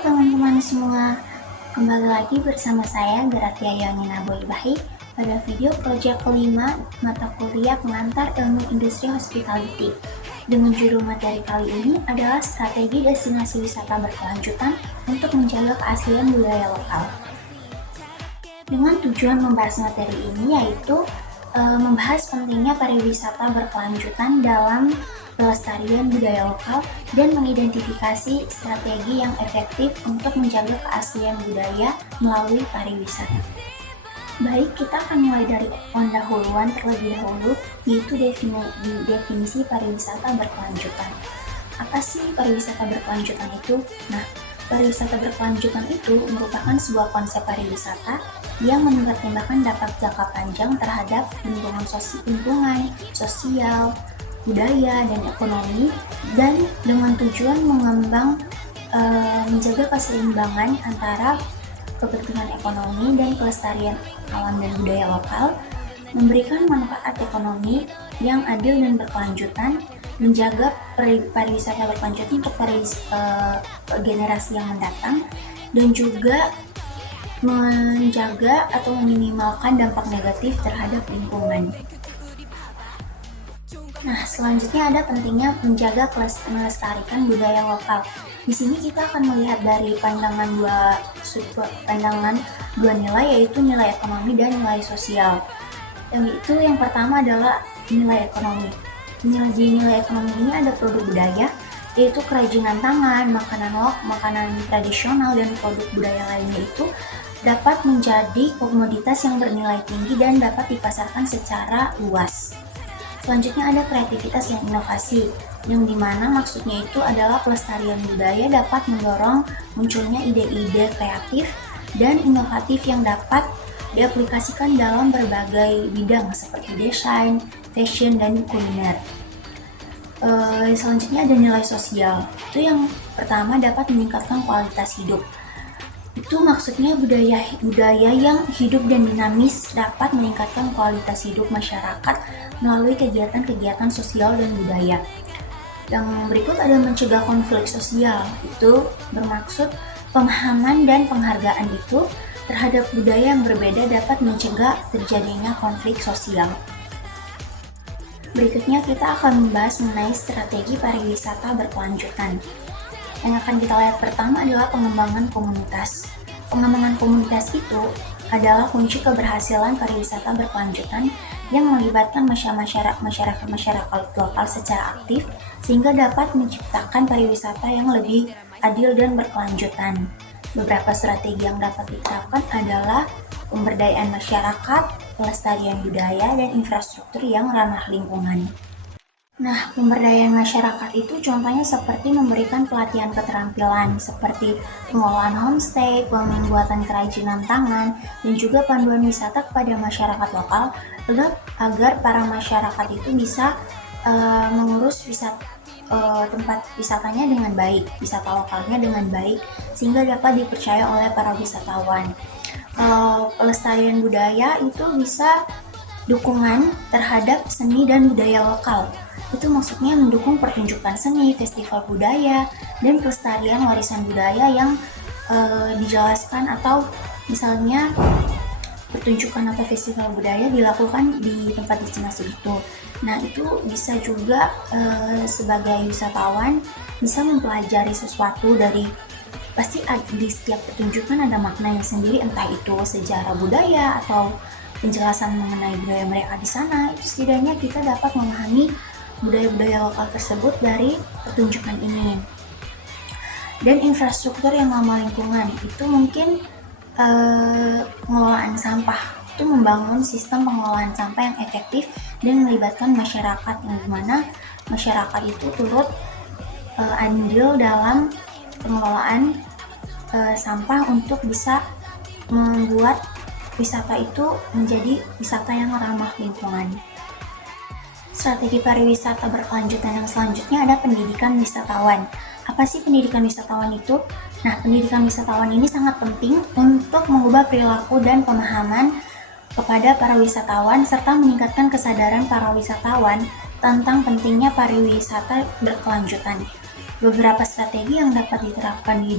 teman-teman semua, kembali lagi bersama saya Gratia Yonina Boybahi pada video proyek kelima mata kuliah pengantar ilmu industri hospitality. Dengan judul materi kali ini adalah strategi destinasi wisata berkelanjutan untuk menjaga keaslian budaya lokal. Dengan tujuan membahas materi ini yaitu membahas pentingnya pariwisata berkelanjutan dalam pelestarian budaya lokal dan mengidentifikasi strategi yang efektif untuk menjaga keaslian budaya melalui pariwisata. Baik, kita akan mulai dari pendahuluan terlebih dahulu, yaitu definisi pariwisata berkelanjutan. Apa sih pariwisata berkelanjutan itu? Nah, pariwisata berkelanjutan itu merupakan sebuah konsep pariwisata yang mempertimbangkan dampak jangka panjang terhadap lingkungan sosial, budaya, dan ekonomi, dan dengan tujuan menjaga keseimbangan antara kepentingan ekonomi dan kelestarian alam dan budaya lokal, memberikan manfaat ekonomi yang adil dan berkelanjutan, menjaga pariwisata berkelanjutan untuk generasi yang mendatang, dan juga menjaga atau meminimalkan dampak negatif terhadap lingkungan. Nah, selanjutnya ada pentingnya menjaga melestarikan budaya lokal. Di sini kita akan melihat dari pandangan dua nilai, yaitu nilai ekonomi dan nilai sosial. Yang pertama adalah nilai ekonomi. Nilai ekonomi ini ada produk budaya, yaitu kerajinan tangan, makanan tradisional, dan produk budaya lainnya itu dapat menjadi komoditas yang bernilai tinggi dan dapat dipasarkan secara luas. Selanjutnya ada kreativitas dan inovasi, yang dimana maksudnya itu adalah pelestarian budaya dapat mendorong munculnya ide-ide kreatif dan inovatif yang dapat diaplikasikan dalam berbagai bidang seperti desain, fashion, dan kuliner. Selanjutnya ada nilai sosial. Itu yang pertama dapat meningkatkan kualitas hidup. Itu maksudnya budaya yang hidup dan dinamis dapat meningkatkan kualitas hidup masyarakat melalui kegiatan-kegiatan sosial dan budaya. Yang berikut ada mencegah konflik sosial. Itu bermaksud pemahaman dan penghargaan itu terhadap budaya yang berbeda dapat mencegah terjadinya konflik sosial. Berikutnya kita akan membahas mengenai strategi pariwisata berkelanjutan. Yang akan kita lihat pertama adalah pengembangan komunitas. Pengembangan komunitas itu adalah kunci keberhasilan pariwisata berkelanjutan yang melibatkan masyarakat lokal secara aktif sehingga dapat menciptakan pariwisata yang lebih adil dan berkelanjutan. Beberapa strategi yang dapat diterapkan adalah pemberdayaan masyarakat, pelestarian budaya, dan infrastruktur yang ramah lingkungan. Nah, pemberdayaan masyarakat itu contohnya seperti memberikan pelatihan keterampilan seperti pengelolaan homestay, pembuatan kerajinan tangan, dan juga panduan wisata kepada masyarakat lokal agar para masyarakat itu bisa mengurus tempat wisatanya dengan baik, wisata lokalnya dengan baik, sehingga dapat dipercaya oleh para wisatawan. Pelestarian budaya itu bisa dukungan terhadap seni dan budaya lokal. Itu maksudnya mendukung pertunjukan seni, festival budaya, dan pelestarian warisan budaya yang dijelaskan, atau misalnya pertunjukan atau festival budaya dilakukan di tempat destinasi itu. Nah, itu bisa juga sebagai wisatawan bisa mempelajari sesuatu pasti di setiap pertunjukan ada maknanya sendiri, entah itu sejarah budaya atau penjelasan mengenai budaya mereka di sana. Itu setidaknya kita dapat memahami budaya-budaya lokal tersebut dari pertunjukan ini. Dan infrastruktur yang ramah lingkungan itu mungkin pengelolaan sampah. Itu membangun sistem pengelolaan sampah yang efektif dan melibatkan masyarakat, yang dimana masyarakat itu turut andil dalam pengelolaan sampah untuk bisa membuat wisata itu menjadi wisata yang ramah lingkungan. Strategi pariwisata berkelanjutan yang selanjutnya ada pendidikan wisatawan. Apa sih pendidikan wisatawan itu? Nah, pendidikan wisatawan ini sangat penting untuk mengubah perilaku dan pemahaman kepada para wisatawan serta meningkatkan kesadaran para wisatawan tentang pentingnya pariwisata berkelanjutan. Beberapa strategi yang dapat diterapkan di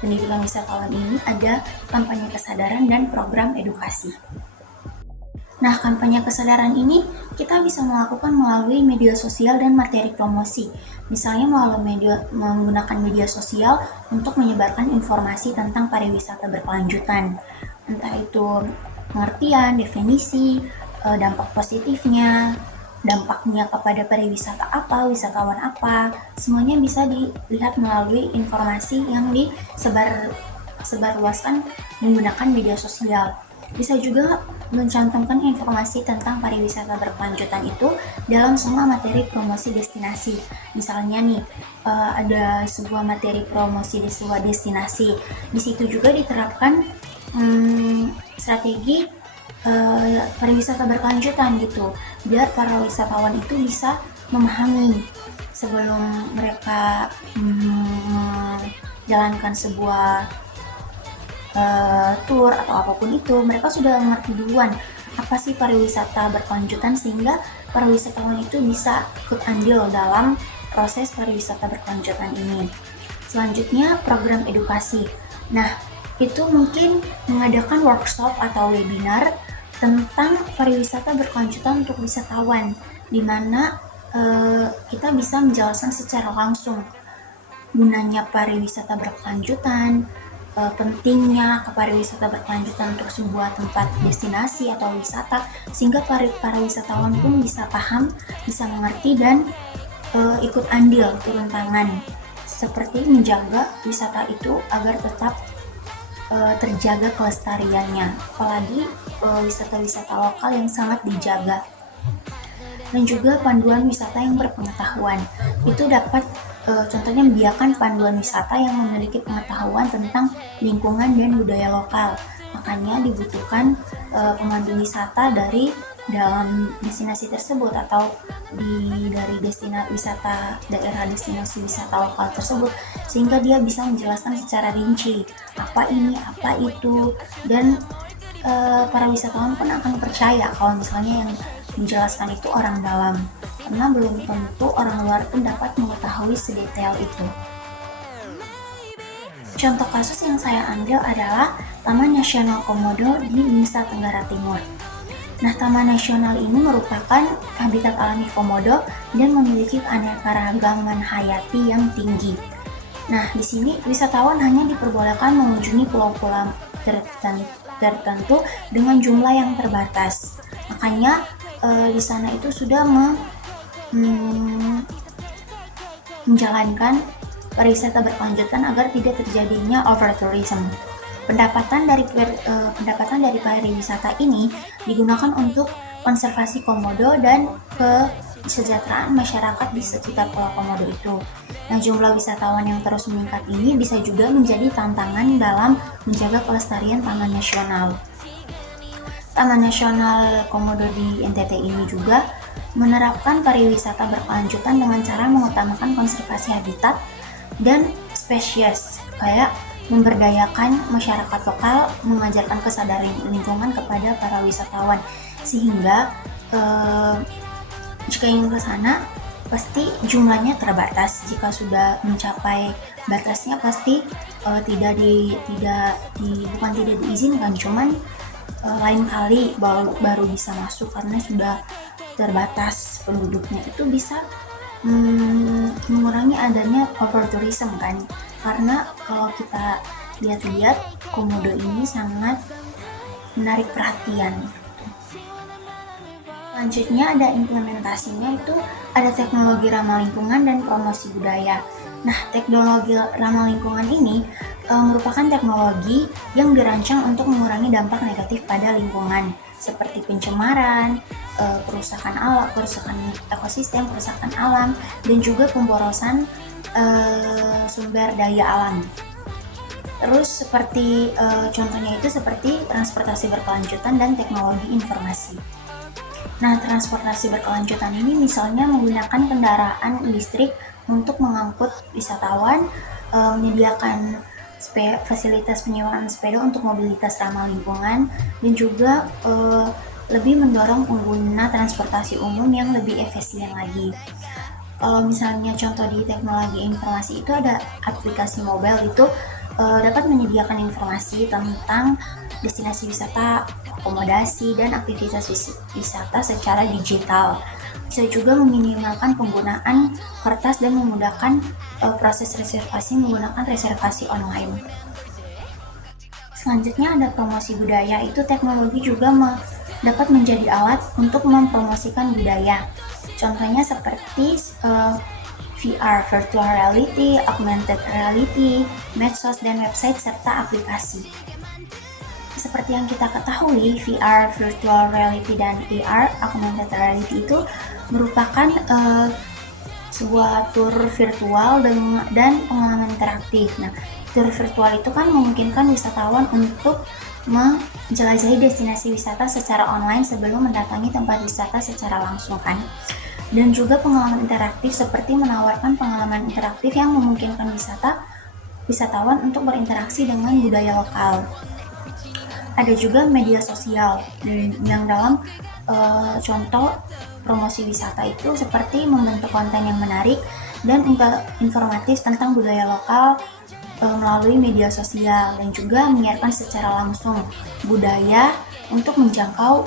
pendidikan wisatawan ini ada kampanye kesadaran dan program edukasi. Nah, kampanye kesadaran ini kita bisa melakukan melalui media sosial dan materi promosi. Misalnya menggunakan media sosial untuk menyebarkan informasi tentang pariwisata berkelanjutan. Entah itu pengertian, definisi, dampak positifnya, dampaknya kepada pariwisata apa, wisatawan apa, semuanya bisa dilihat melalui informasi yang disebarluaskan menggunakan media sosial. Bisa juga mencantumkan informasi tentang pariwisata berkelanjutan itu dalam semua materi promosi destinasi. Misalnya nih, ada sebuah materi promosi di sebuah destinasi. Di situ juga diterapkan strategi pariwisata berkelanjutan gitu, biar para wisatawan itu bisa memahami sebelum mereka menjalankan sebuah tour atau apapun itu, mereka sudah mengerti duluan apa sih pariwisata berkelanjutan, sehingga para wisatawan itu bisa ikut andil dalam proses pariwisata berkelanjutan ini. Selanjutnya, program edukasi. Nah, itu mungkin mengadakan workshop atau webinar tentang pariwisata berkelanjutan untuk wisatawan, di mana kita bisa menjelaskan secara langsung gunanya pariwisata berkelanjutan, pentingnya pariwisata berkelanjutan untuk sebuah tempat destinasi atau wisata, sehingga para wisatawan pun bisa paham, bisa mengerti, dan ikut andil turun tangan, seperti menjaga wisata itu agar tetap terjaga kelestariannya, apalagi wisata-wisata lokal yang sangat dijaga. Dan juga panduan wisata yang berpengetahuan, itu dapat contohnya menyediakan panduan wisata yang memiliki pengetahuan tentang lingkungan dan budaya lokal. Makanya dibutuhkan pemandu wisata dari dalam destinasi tersebut atau dari daerah destinasi wisata lokal tersebut, sehingga dia bisa menjelaskan secara rinci apa ini, apa itu, dan para wisatawan pun akan percaya kalau misalnya yang menjelaskan itu orang dalam, karena belum tentu orang luar pun dapat mengetahui sedetail itu. Contoh kasus yang saya ambil adalah Taman Nasional Komodo di Nusa Tenggara Timur. Nah, Taman Nasional ini merupakan habitat alami komodo dan memiliki keanekaragaman hayati yang tinggi. Nah, di sini wisatawan hanya diperbolehkan mengunjungi pulau-pulau tertentu dengan jumlah yang terbatas. Makanya di sana itu sudah menjalankan pariwisata berkelanjutan agar tidak terjadinya overtourism. Pendapatan dari pariwisata ini digunakan untuk konservasi komodo dan kesejahteraan masyarakat di sekitar Pulau Komodo itu. Nah, jumlah wisatawan yang terus meningkat ini bisa juga menjadi tantangan dalam menjaga kelestarian Taman Nasional. Taman Nasional Komodo di NTT ini juga menerapkan pariwisata berkelanjutan dengan cara mengutamakan konservasi habitat dan spesies, kayak memberdayakan masyarakat lokal, mengajarkan kesadaran lingkungan kepada para wisatawan, sehingga jika ingin ke sana pasti jumlahnya terbatas. Jika sudah mencapai batasnya pasti tidak diizinkan, cuman lain kali baru bisa masuk karena sudah terbatas penduduknya. Itu bisa mengurangi adanya overtourism kan, karena kalau kita lihat-lihat Komodo ini sangat menarik perhatian. Selanjutnya ada implementasinya, itu ada teknologi ramah lingkungan dan promosi budaya. Nah, teknologi ramah lingkungan ini merupakan teknologi yang dirancang untuk mengurangi dampak negatif pada lingkungan, seperti pencemaran, kerusakan ekosistem, kerusakan alam, dan juga pemborosan sumber daya alam. Terus contohnya itu seperti transportasi berkelanjutan dan teknologi informasi. Nah, transportasi berkelanjutan ini misalnya menggunakan kendaraan listrik untuk mengangkut wisatawan, menyediakan fasilitas penyewaan sepeda untuk mobilitas ramah lingkungan, dan juga lebih mendorong pengguna transportasi umum yang lebih efisien lagi. Kalau misalnya contoh di teknologi informasi itu ada aplikasi mobile itu dapat menyediakan informasi tentang destinasi wisata, akomodasi, dan aktivitas wisata secara digital. Bisa juga meminimalkan penggunaan kertas dan memudahkan proses reservasi menggunakan reservasi online. Selanjutnya ada promosi budaya. Itu teknologi juga dapat menjadi alat untuk mempromosikan budaya. Contohnya seperti VR, virtual reality, augmented reality, medsos dan website serta aplikasi. Seperti yang kita ketahui, VR, virtual reality dan AR, augmented reality itu merupakan sebuah tour virtual dan pengalaman interaktif. Nah, tour virtual itu kan memungkinkan wisatawan untuk menjelajahi destinasi wisata secara online sebelum mendatangi tempat wisata secara langsung kan. Dan juga pengalaman interaktif seperti menawarkan pengalaman interaktif yang memungkinkan wisatawan untuk berinteraksi dengan budaya lokal. Ada juga media sosial yang dalam contoh promosi wisata itu seperti membentuk konten yang menarik dan informatif tentang budaya lokal melalui media sosial, dan juga menyiarkan secara langsung budaya untuk menjangkau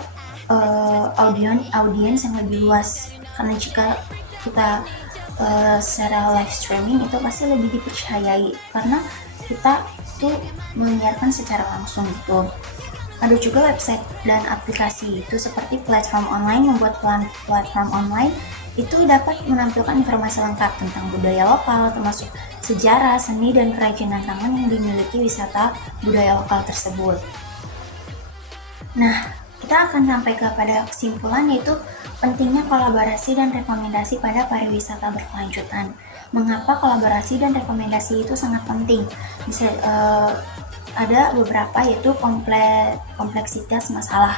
audiens yang lebih luas. Karena jika kita secara live streaming itu pasti lebih dipercayai karena kita tuh menyiarkan secara langsung gitu. Ada juga website dan aplikasi itu seperti platform online. Membuat platform online itu dapat menampilkan informasi lengkap tentang budaya lokal, termasuk sejarah, seni, dan kerajinan tangan yang dimiliki wisata budaya lokal tersebut. Nah, kita akan sampai kepada kesimpulan, yaitu pentingnya kolaborasi dan rekomendasi pada pariwisata berkelanjutan. Mengapa kolaborasi dan rekomendasi itu sangat penting? Bisa ada beberapa, yaitu kompleksitas masalah.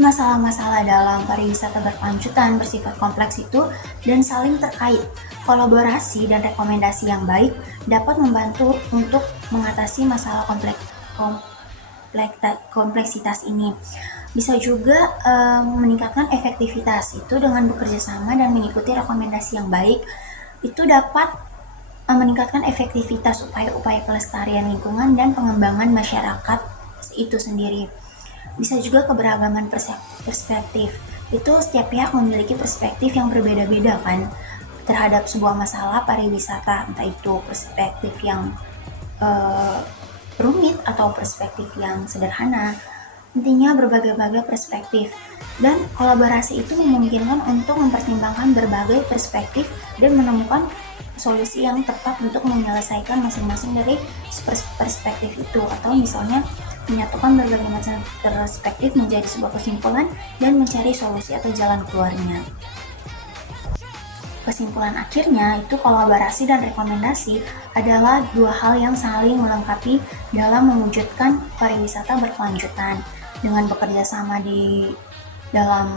Masalah-masalah dalam pariwisata berkelanjutan bersifat kompleks itu dan saling terkait. Kolaborasi dan rekomendasi yang baik dapat membantu untuk mengatasi masalah kompleksitas ini. Bisa juga meningkatkan efektivitas itu dengan bekerja sama dan mengikuti rekomendasi yang baik. Itu dapat meningkatkan efektivitas upaya-upaya pelestarian lingkungan dan pengembangan masyarakat itu sendiri. Bisa juga keberagaman perspektif. Itu setiap pihak memiliki perspektif yang berbeda-beda kan terhadap sebuah masalah pariwisata, entah itu perspektif yang rumit atau perspektif yang sederhana. Intinya berbagai-bagai perspektif, dan kolaborasi itu memungkinkan untuk mempertimbangkan berbagai perspektif dan menemukan solusi yang tepat untuk menyelesaikan masing-masing dari perspektif itu, atau misalnya menyatukan berbagai macam perspektif menjadi sebuah kesimpulan dan mencari solusi atau jalan keluarnya. Kesimpulan akhirnya itu kolaborasi dan rekomendasi adalah dua hal yang saling melengkapi dalam mewujudkan pariwisata berkelanjutan. Dengan bekerja sama di dalam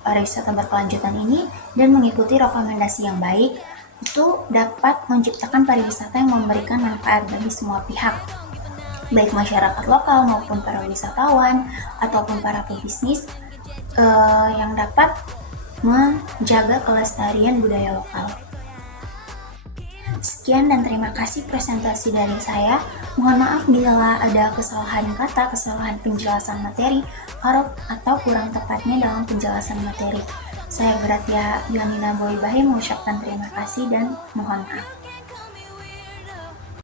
pariwisata berkelanjutan ini dan mengikuti rekomendasi yang baik, itu dapat menciptakan pariwisata yang memberikan manfaat bagi semua pihak, baik masyarakat lokal maupun para wisatawan ataupun para pebisnis yang dapat menjaga kelestarian budaya lokal. Sekian dan terima kasih presentasi dari saya. Mohon maaf bila ada kesalahan kata, kesalahan penjelasan materi, atau kurang tepatnya dalam penjelasan materi. Saya Gratia Yamina Boy Bahim mengucapkan terima kasih dan mohon maaf.